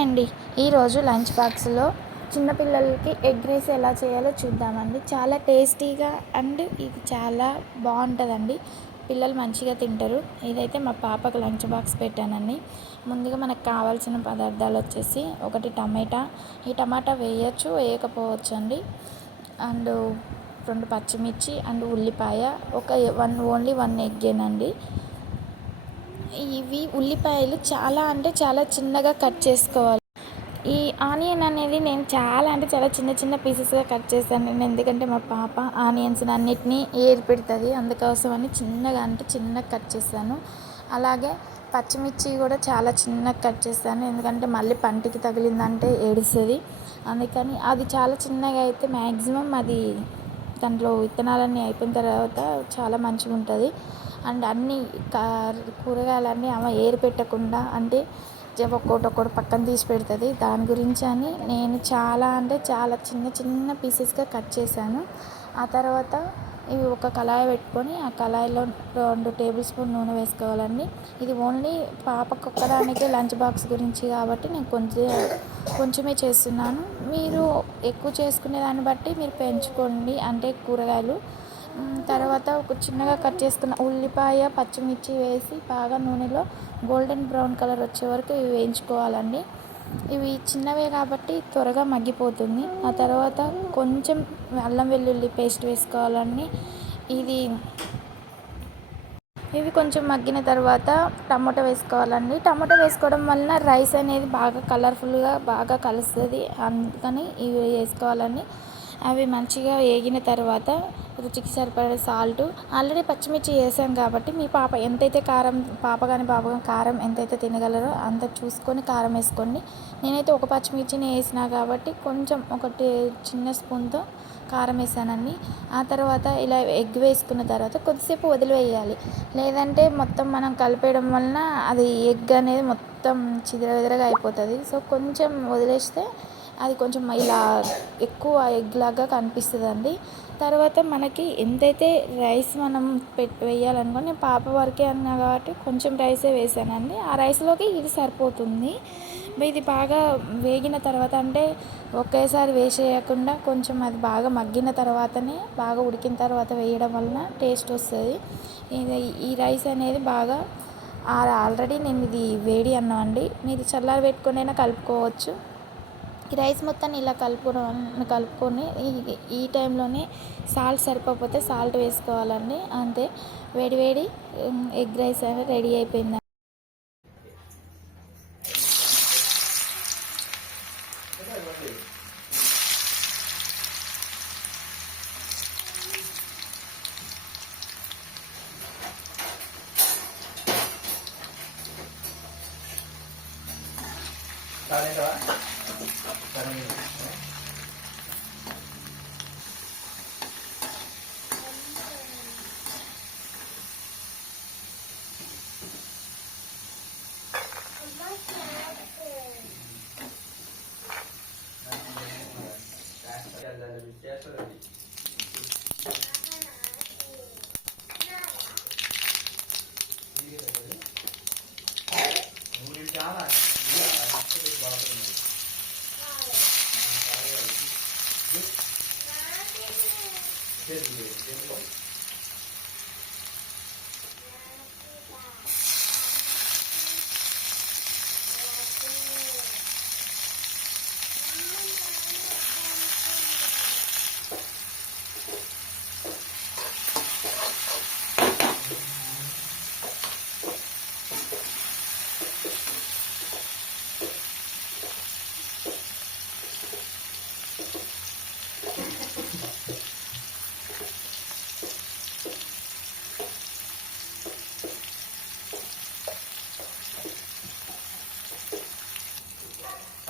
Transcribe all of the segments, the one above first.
Hi అండి. ఈరోజు lunch బాక్స్లో చిన్నపిల్లలకి ఎగ్ రైస్ ఎలా చేయాలో చూద్దామండి. చాలా టేస్టీగా అండ్ ఇది చాలా బాగుంటుందండి. పిల్లలు మంచిగా తింటారు. ఇదైతే మా పాపకు లంచ్ బాక్స్ పెట్టానండి. ముందుగా మనకు కావాల్సిన పదార్థాలు వచ్చేసి ఒకటి టమాటా. ఈ టమాటా వేయచ్చు, వేయకపోవచ్చు అండి. అండ్ 2 పచ్చిమిర్చి అండ్ ఉల్లిపాయ, ఓన్లీ 1 ఎగ్గేనండి. ఇవి ఉల్లిపాయలు చాలా అంటే చాలా చిన్నగా కట్ చేసుకోవాలి. ఈ ఆనియన్ అనేది నేను చాలా చిన్న చిన్న పీసెస్గా కట్ చేశాను. ఎందుకంటే మా పాప ఆనియన్స్ అన్నిటినీ ఏరి పెడుతుంది, అందుకోసం అని చిన్నగా కట్ చేశాను. అలాగే పచ్చిమిర్చి కూడా చాలా చిన్నగా కట్ చేశాను, ఎందుకంటే మళ్ళీ పంటికి తగిలిందంటే ఏడుస్తుంది. అందుకని అది చాలా చిన్నగా అయితే మ్యాక్సిమం అది దాంట్లో విత్తనాలన్నీ అయిపోయిన తర్వాత చాలా మంచిగా ఉంటుంది. అండ్ అన్ని కూరగాయలన్నీ ఆమె ఏరి పెట్టకుండా అంటే ఒక్కొక్కటి పక్కన తీసి పెడుతుంది. దాని గురించి అని నేను చాలా చిన్న పీసెస్గా కట్ చేశాను. ఆ తర్వాత ఇవి ఒక కళాయి పెట్టుకొని ఆ కళాయిలో 2 టేబుల్ స్పూన్ నూనె వేసుకోవాలండి. ఇది ఓన్లీ పాపకు ఒక్కదానికే లంచ్ బాక్స్ గురించి కాబట్టి నేను కొంచెమే చేస్తున్నాను. మీరు ఎక్కువ చేసుకునే దాన్ని బట్టి మీరు పెంచుకోండి, అంటే కూరగాయలు. తర్వాత ఒక చిన్నగా కట్ చేసుకున్న ఉల్లిపాయ, పచ్చిమిర్చి వేసి బాగా నూనెలో గోల్డెన్ బ్రౌన్ కలర్ వచ్చే వరకు ఇవి వేయించుకోవాలండి. ఇవి చిన్నవే కాబట్టి త్వరగా మగ్గిపోతుంది. ఆ తర్వాత కొంచెం అల్లం వెల్లుల్లి పేస్ట్ వేసుకోవాలండి. ఇవి కొంచెం మగ్గిన తర్వాత టమాటో వేసుకోవాలండి. టమాటో వేసుకోవడం వలన రైస్ అనేది బాగా కలర్ఫుల్గా బాగా కలుస్తుంది, అందుకని ఇవి వేసుకోవాలండి. అవి మంచిగా వేగిన తర్వాత రుచికి సరిపడే సాల్ట్, ఆల్రెడీ పచ్చిమిర్చి వేసాం కాబట్టి మీ పాప ఎంతైతే కారం, పాప కానీ బాబు కానీ కారం ఎంతైతే తినగలరో అంత చూసుకొని కారం వేసుకోండి. నేనైతే ఒక పచ్చిమిర్చిని వేసినా కాబట్టి కొంచెం ఒకటి చిన్న స్పూన్తో కారం వేసానండి. ఆ తర్వాత ఇలా ఎగ్ వేసుకున్న తర్వాత కొద్దిసేపు వదిలివేయాలి, లేదంటే మొత్తం మనం కలిపేయడం వలన అది ఎగ్ అనేది మొత్తం చిదరవిదరగా అయిపోతుంది. సో కొంచెం వదిలేస్తే అది కొంచెం ఇలా ఎక్కువ ఎగ్ లాగా కనిపిస్తుందండి. తర్వాత మనకి ఎంతైతే రైస్ మనం వేయాలనుకో, నేను పాప వరకే అన్నా కాబట్టి కొంచెం రైసే వేసానండి. ఆ రైస్లోకి ఇది సరిపోతుంది. ఇది బాగా వేగిన తర్వాత అంటే ఒకేసారి వేసేయకుండా కొంచెం అది బాగా మగ్గిన తర్వాతనే, బాగా ఉడికిన తర్వాత వేయడం వలన టేస్ట్ వస్తుంది. ఈ రైస్ అనేది బాగా ఆల్రెడీ నేను ఇది వేడి అన్నం అండి, మీరు చల్లారి పెట్టుకొని కలుపుకోవచ్చు. ఈ రైస్ మొత్తాన్ని ఇలా కలుపుకొని ఈ టైంలోనే సాల్ట్ సరిపోకపోతే సాల్ట్ వేసుకోవాలండి. అంతే, వేడి ఎగ్ రైస్ అనేది రెడీ అయిపోయింది.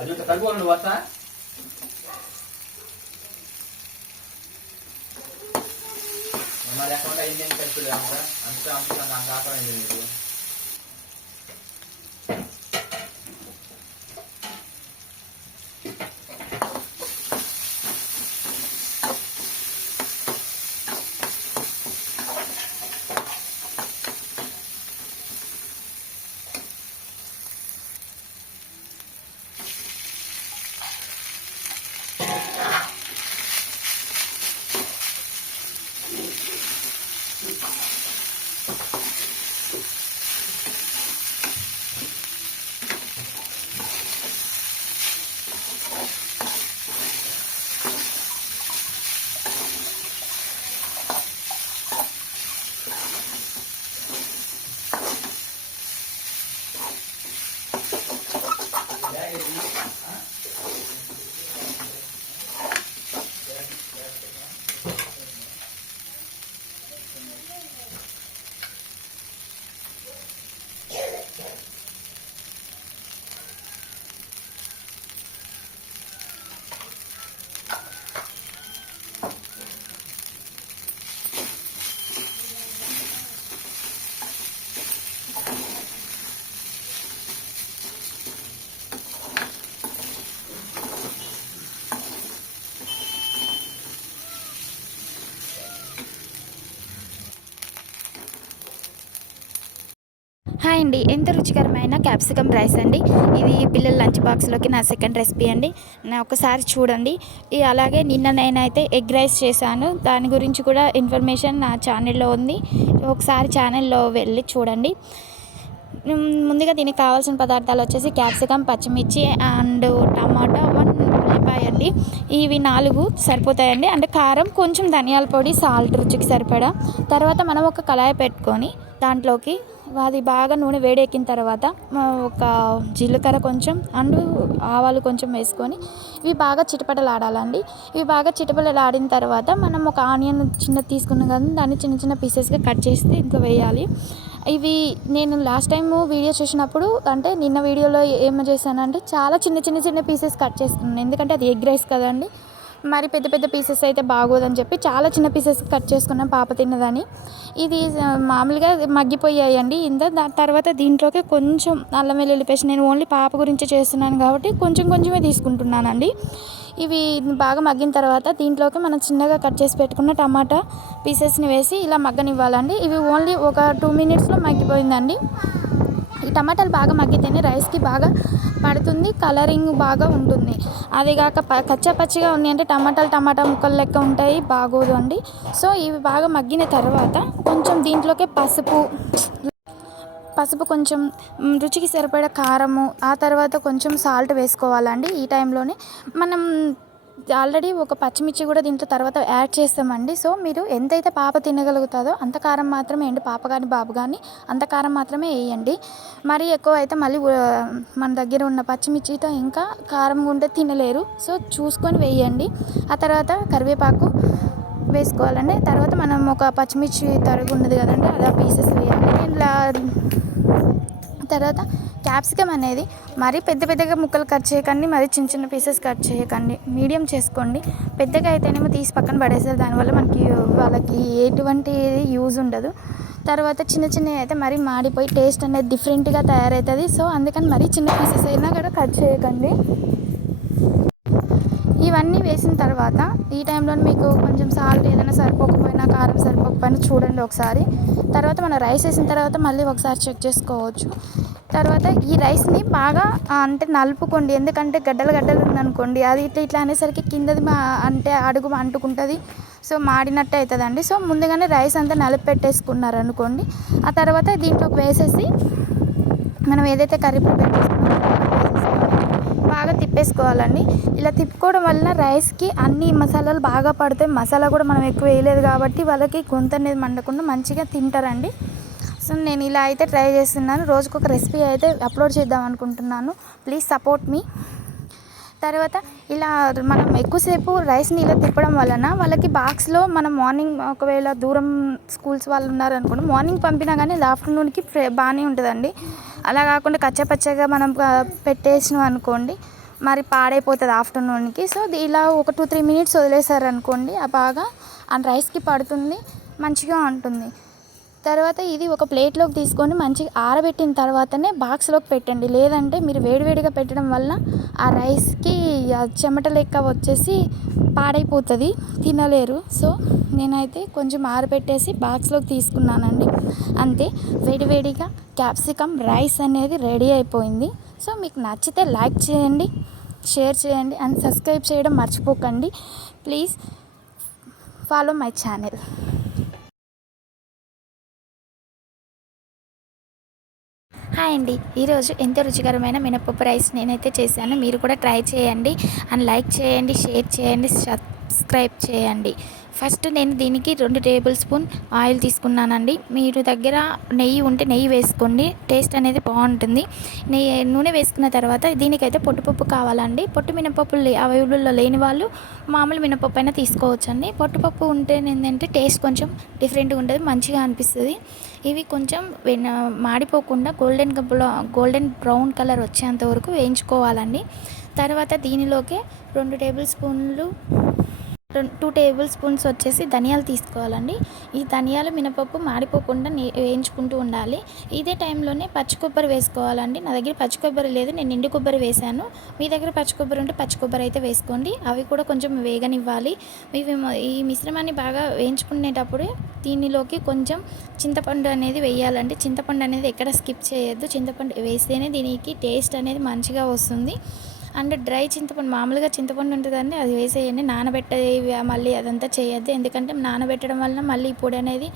Ayo kita gua lu wasa. Mama lihat kalau ini yang kecil ya, anta tangga apa ini itu. అండి, ఎంతో రుచికరమైన క్యాప్సికమ్ రైస్ అండి. ఇది పిల్లల లంచ్ బాక్స్లోకి నా సెకండ్ రెసిపీ అండి. ఒకసారి చూడండి. అలాగే నిన్న నేనైతే ఎగ్ రైస్ చేశాను. దాని గురించి కూడా ఇన్ఫర్మేషన్ నా ఛానల్లో ఉంది. ఒకసారి ఛానల్లో వెళ్ళి చూడండి. ముందుగా దీనికి కావాల్సిన పదార్థాలు వచ్చేసి క్యాప్సికమ్, పచ్చిమిర్చి అండ్ టమాటా, 1 ఉల్లిపాయ అండి. ఇవి 4 సరిపోతాయండి. అంటే కారం, కొంచెం ధనియాల పొడి, సాల్ట్ రుచికి సరిపడా. తర్వాత మనం ఒక కళాయి పెట్టుకొని దాంట్లోకి అది బాగా నూనె వేడెక్కిన తర్వాత ఒక జీలకర్ర కొంచెం అండ్ ఆవాలు కొంచెం వేసుకొని ఇవి బాగా చిటపటలాడాలండి. ఇవి బాగా చిటపటలాడిన తర్వాత మనం ఒక ఆనియన్ తీసుకున్నాం కదా, దాన్ని చిన్న చిన్న పీసెస్గా కట్ చేసి దీంట్లో వేయాలి. ఇవి నేను లాస్ట్ టైం వీడియో చూసినప్పుడు, అంటే నిన్న వీడియోలో ఏం చేశానంటే చాలా చిన్న పీసెస్ కట్ చేసుకున్నాను. ఎందుకంటే అది ఎగ్ రైస్ కదండి, మరి పెద్ద పెద్ద పీసెస్ అయితే బాగోదని చెప్పి చాలా చిన్న పీసెస్ కట్ చేసుకున్నాం పాప తిన్నదని. ఇది మామూలుగా మగ్గిపోయాయండి. దాని తర్వాత దీంట్లోకి కొంచెం అల్లం వెల్లుల్లి పేస్ట్, నేను ఓన్లీ పాప గురించి చేస్తున్నాను కాబట్టి కొంచెమే తీసుకుంటున్నానండి. ఇవి బాగా మగ్గిన తర్వాత దీంట్లోకి మనం చిన్నగా కట్ చేసి పెట్టుకున్న టమాటా పీసెస్ని వేసి ఇలా మగ్గనివ్వాలండి. ఇవి ఓన్లీ ఒక 2 మినిట్స్లో మగ్గిపోయిందండి. ఈ టమాటాలు బాగా మగ్గితేనే రైస్కి బాగా పడుతుంది, కలరింగ్ బాగా ఉంటుంది. అదిగాక కచ్చా పచ్చిగా ఉంది అంటే టమాటా ముక్కలు లెక్క ఉంటాయి, బాగోదు అండి. సో ఇవి బాగా మగ్గిన తర్వాత కొంచెం దీంట్లోకి పసుపు కొంచెం, రుచికి సరిపడా కారము, ఆ తర్వాత కొంచెం సాల్ట్ వేసుకోవాలండి. ఈ టైంలోనే మనం ఆల్రెడీ ఒక పచ్చిమిర్చి కూడా దీంట్లో తర్వాత యాడ్ చేస్తామండి. సో మీరు ఎంతైతే పాప తినగలుగుతుందో అంత కారం మాత్రమే వేయండి. పాప కానీ బాబు కానీ అంత కారం మాత్రమే వేయండి. మరీ ఎక్కువ అయితే మళ్ళీ మన దగ్గర ఉన్న పచ్చిమిర్చితో ఇంకా కారం ఉంటే తినలేరు. సో చూసుకొని వేయండి. ఆ తర్వాత కరివేపాకు వేసుకోవాలండి. తర్వాత మనం ఒక పచ్చిమిర్చి తరుగు ఉన్నది కదండి, అది ఆ పీసెస్ వేయాలి. ఇలా తర్వాత క్యాప్సికమ్ అనేది మరీ పెద్దగా ముక్కలు కట్ చేయకండి, మరీ చిన్న పీసెస్ కట్ చేయకండి, మీడియం చేసుకోండి. పెద్దగా అయితేనేమో తీసి పక్కన పడేస్తారు, దానివల్ల వాళ్ళకి ఎటువంటి యూజ్ ఉండదు. తర్వాత చిన్నవి అయితే మరీ మాడిపోయి టేస్ట్ అనేది డిఫరెంట్గా తయారవుతుంది. సో అందుకని మరీ చిన్న పీసెస్ అయినా కూడా కట్ చేయకండి. ఇవన్నీ వేసిన తర్వాత ఈ టైంలో మీకు కొంచెం సాల్ట్ ఏదైనా సరిపోకపోయినా, కారం సరిపోకపోయినా చూడండి ఒకసారి. తర్వాత మనం రైస్ వేసిన తర్వాత మళ్ళీ ఒకసారి చెక్ చేసుకోవచ్చు. తర్వాత ఈ రైస్ని బాగా అంటే నలుపుకోండి. ఎందుకంటే గడ్డలు ఉందనుకోండి, అది ఇట్లా అనేసరికి కిందది అంటే అడుగు అంటుకుంటుంది. సో మాడినట్టు అవుతుందండి. సో ముందుగానే రైస్ అంతా నలిపి పెట్టేసుకున్నారనుకోండి, ఆ తర్వాత దీంట్లోకి వేసేసి మనం ఏదైతే కర్రీ ప్రిపేర్ చేసుకున్నామో బాగా తిప్పేసుకోవాలండి. ఇలా తిప్పుకోవడం వల్ల రైస్కి అన్ని మసాలాలు బాగా పడతాయి. మసాలా కూడా మనం ఎక్కువ వేయలేదు కాబట్టి వాళ్ళకి గొంతు అనేది మండకుండా మంచిగా తింటారండి. సో నేను ఇలా అయితే ట్రై చేస్తున్నాను. రోజుకొక రెసిపీ అయితే అప్లోడ్ చేద్దాం అనుకుంటున్నాను. ప్లీజ్ సపోర్ట్ మీ. తర్వాత ఇలా మనం ఎక్కువసేపు రైస్ని ఇలా తిప్పడం వలన వాళ్ళకి బాక్స్లో మనం మార్నింగ్ ఒకవేళ దూరం స్కూల్స్ వాళ్ళు ఉన్నారనుకోండి, మార్నింగ్ పంపినా కానీ ఆఫ్టర్నూన్కి బాగానే ఉంటుందండి. అలా కాకుండా కచ్చపచ్చగా మనం పెట్టేసినాం అనుకోండి, మరి పాడైపోతుంది ఆఫ్టర్నూన్కి. సో ఇలా ఒక 2-3 మినిట్స్ వదిలేసారనుకోండి, బాగా ఆ రైస్కి పడుతుంది, మంచిగా ఉంటుంది. తర్వాత ఇది ఒక ప్లేట్లోకి తీసుకొని మంచిగా ఆరబెట్టిన తర్వాతనే బాక్స్లోకి పెట్టండి. లేదంటే మీరు వేడివేడిగా పెట్టడం వల్ల ఆ రైస్కి చెమట లెక్క వచ్చేసి పాడైపోతుంది, తినలేరు. సో నేనైతే కొంచెం ఆరబెట్టేసి బాక్స్లోకి తీసుకున్నానండి. అంతే, వేడివేడిగా క్యాప్సికమ్ రైస్ అనేది రెడీ అయిపోయింది. సో మీకు నచ్చితే లైక్ చేయండి, షేర్ చేయండి అండ్ సబ్స్క్రైబ్ చేయడం మర్చిపోకండి. Please follow my channel. Hi అండి, ఈరోజు ఎంతో రుచికరమైన మినపప్పు రైస్ నేనైతే చేశాను. మీరు కూడా ట్రై చేయండి అండ్ లైక్ చేయండి, షేర్ చేయండి, సబ్స్క్రైబ్ చేయండి. ఫస్ట్ నేను దీనికి 2 టేబుల్ స్పూన్ ఆయిల్ తీసుకున్నానండి. మీరు దగ్గర నెయ్యి ఉంటే నెయ్యి వేసుకోండి, టేస్ట్ అనేది బాగుంటుంది. నూనె వేసుకున్న తర్వాత దీనికైతే పొట్టుపప్పు కావాలండి. పొట్టు మినపప్పు అవైలబుల్లో లేని వాళ్ళు మామూలు మినపప్పు అయినా తీసుకోవచ్చండి. పొట్టుపప్పు ఉంటే ఏంటంటే టేస్ట్ కొంచెం డిఫరెంట్గా ఉంటుంది, మంచిగా అనిపిస్తుంది. ఇవి కొంచెం మాడిపోకుండా గోల్డెన్ బ్రౌన్ కలర్ వచ్చేంత వరకు వేయించుకోవాలండి. తర్వాత దీనిలోకి 2 టేబుల్ స్పూన్లు 2 టేబుల్ స్పూన్స్ వచ్చేసి ధనియాలు తీసుకోవాలండి. ఈ ధనియాలు, మినపప్పు మాడిపోకుండా వేయించుకుంటూ ఉండాలి. ఇదే టైంలోనే పచ్చి కొబ్బరి వేసుకోవాలండి. నా దగ్గర పచ్చి కొబ్బరి లేదు, నేను ఎండు కొబ్బరి వేశాను. మీ దగ్గర పచ్చి కొబ్బరి ఉంటే పచ్చి కొబ్బరి అయితే వేసుకోండి. అవి కూడా కొంచెం వేగనివ్వాలి. ఈ మిశ్రమాన్ని బాగా వేయించుకునేటప్పుడు దీనిలోకి కొంచెం చింతపండు అనేది వేయాలండి. చింతపండు అనేది ఎక్కడ స్కిప్ చేయొద్దు. చింతపండు వేస్తేనే దీనికి టేస్ట్ అనేది మంచిగా వస్తుంది. అండ్ డ్రై చింతపండు, మామూలుగా చింతపండు ఉంటుందండి, అది వేసేయండి. నానబెట్టేవి మళ్ళీ అదంతా చేయొద్దు. ఎందుకంటే నానబెట్టడం వలన మళ్ళీ ఈ పొడి అనేది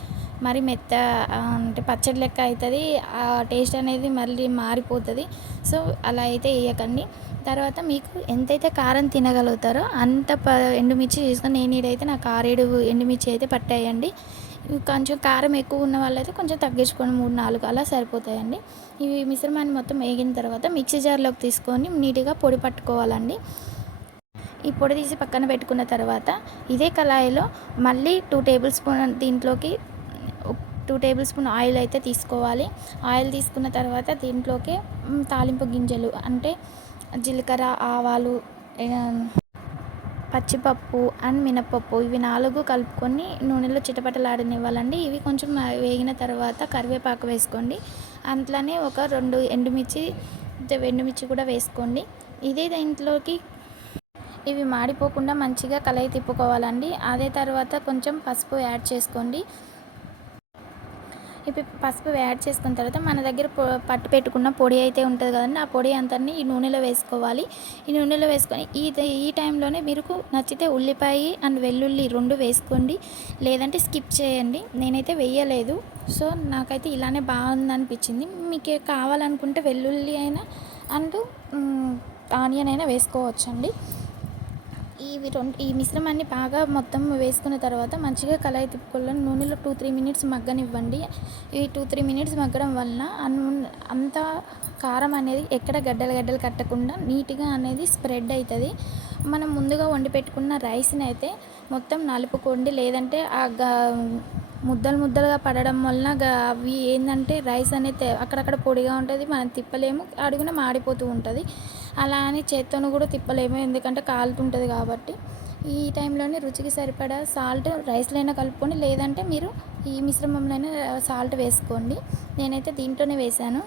మరి మెత్త అంటే పచ్చడి లెక్క అవుతుంది. ఆ టేస్ట్ అనేది మళ్ళీ మారిపోతుంది. సో అలా అయితే వేయకండి. తర్వాత మీకు ఎంతైతే కారం తినగలుగుతారో అంత ఎండుమిర్చి తీసుకొని, నేను ఈడైతే నాకు 6-7 ఎండుమిర్చి అయితే పట్టాయండి. కొంచెం కారం ఎక్కువ ఉన్న వాళ్ళైతే కొంచెం తగ్గించుకొని 3-4 అలా సరిపోతాయండి. ఇవి మిశ్రమాన్ని మొత్తం వేగిన తర్వాత మిక్సీ జార్లోకి తీసుకొని నీట్గా పొడి పట్టుకోవాలండి. ఈ పొడి తీసి పక్కన పెట్టుకున్న తర్వాత ఇదే కళాయిలో మళ్ళీ 2 టేబుల్ స్పూన్ దీంట్లోకి 2 టేబుల్ స్పూన్ ఆయిల్ అయితే తీసుకోవాలి. ఆయిల్ తీసుకున్న తర్వాత దీంట్లోకి తాలింపు గింజలు అంటే జీలకర్ర, ఆవాలు, పచ్చిపప్పు అండ్ మినపప్పు ఇవి 4 కలుపుకొని నూనెలో చిటపటలాడనివ్వాలండి. ఇవి కొంచెం వేగిన తర్వాత కరివేపాకు వేసుకోండి. అట్లనే ఒక 2 ఎండుమిర్చి కూడా వేసుకోండి. ఇదే దీంట్లోకి ఇవి మాడిపోకుండా మంచిగా కలయి తిప్పుకోవాలండి. అదే తర్వాత కొంచెం పసుపు యాడ్ చేసుకోండి. ఇప్పుడు పసుపు యాడ్ చేసుకున్న తర్వాత మన దగ్గర పట్టు పెట్టుకున్న పొడి అయితే ఉంటుంది కదండి, ఆ పొడి అంతని ఈ నూనెలో వేసుకోవాలి. ఈ నూనెలో వేసుకొని ఈ టైంలోనే మీకు నచ్చితే ఉల్లిపాయ అండ్ వెల్లుల్లి 2 వేసుకోండి, లేదంటే స్కిప్ చేయండి. నేనైతే వేయలేదు. సో నాకైతే ఇలానే బాగుందనిపించింది. మీకు కావాలనుకుంటే వెల్లుల్లి అయినా అండ్ ఆనియన్ అయినా వేసుకోవచ్చండి. ఈ మిశ్రమాన్ని బాగా మొత్తం వేసుకున్న తర్వాత మంచిగా కళాయి తిప్పుకోవాలని నూనెలో 2-3 మినిట్స్ మగ్గనివ్వండి. ఈ 2-3 మినిట్స్ మగ్గడం వలన అంత కారం అనేది ఎక్కడ గడ్డలు కట్టకుండా నీట్గా అనేది స్ప్రెడ్ అవుతుంది. మనం ముందుగా వండి పెట్టుకున్న రైస్ని అయితే మొత్తం నలుపుకోండి, లేదంటే ముద్దలుగా పడడం వలన అవి ఏంటంటే రైస్ అనేది అక్కడక్కడ పొడిగా ఉంటుంది, మనం తిప్పలేము, అడుగున మాడిపోతూ ఉంటుంది. అలా అని చేత్తోను కూడా తిప్పలేము, ఎందుకంటే కాలుతుంటుంది కాబట్టి. ఈ టైంలోనే రుచికి సరిపడా సాల్ట్ రైస్లో అయినా కలుపుకొని, లేదంటే మీరు ఈ మిశ్రమంలో అయినా సాల్ట్ వేసుకోండి. నేనైతే దీంట్లోనే వేశాను.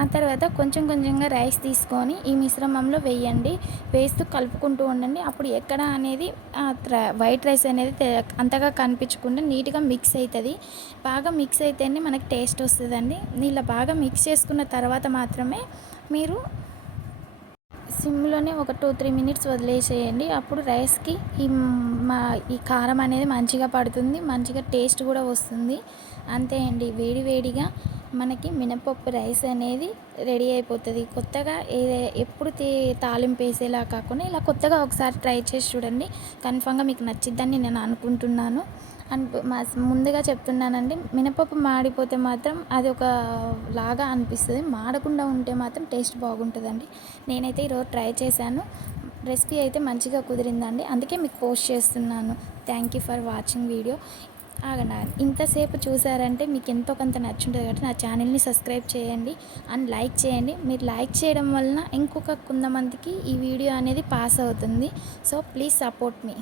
ఆ తర్వాత కొంచెంగా రైస్ తీసుకొని ఈ మిశ్రమంలో వేయండి. వేస్తూ కలుపుకుంటూ ఉండండి. అప్పుడు ఎక్కడ అనేది వైట్ రైస్ అనేది అంతగా కనిపించకుండా నీట్గా మిక్స్ అవుతుంది. బాగా మిక్స్ అయితేనే మనకి టేస్ట్ వస్తుందండి. ఇలా బాగా మిక్స్ చేసుకున్న తర్వాత మాత్రమే మీరు సిమ్లోనే ఒక 2-3 మినిట్స్ వదిలేసేయండి. అప్పుడు రైస్కి ఈ కారం అనేది మంచిగా పడుతుంది, మంచిగా టేస్ట్ కూడా వస్తుంది. అంతే అండి, వేడిగా మనకి మినపప్పు రైస్ అనేది రెడీ అయిపోతుంది. కొత్తగా ఎప్పుడు తాలింపు వేసేలా కాకుండా ఇలా కొత్తగా ఒకసారి ట్రై చేసి చూడండి. కన్ఫామ్గా మీకు నచ్చిద్దని నేను అనుకుంటున్నాను. అండ్ ముందుగా చెప్తున్నానండి, మినపప్పు మాడిపోతే మాత్రం అది ఒక లాగా అనిపిస్తుంది, మాడకుండా ఉంటే మాత్రం టేస్ట్ బాగుంటుందండి. నేనైతే ఈరోజు ట్రై చేశాను, రెసిపీ అయితే మంచిగా కుదిరిందండి, అందుకే మీకు పోస్ట్ చేస్తున్నాను. Thank you for watching video. ఆగండి, ఇంతసేపు చూసారంటే మీకు ఎంతో కొంత నచ్చుంటుంది కాబట్టి నా ఛానల్ని సబ్స్క్రైబ్ చేయండి అండ్ లైక్ చేయండి. మీరు లైక్ చేయడం వలన ఇంకొక కొంతమందికి ఈ వీడియో అనేది పాస్ అవుతుంది. So please support me.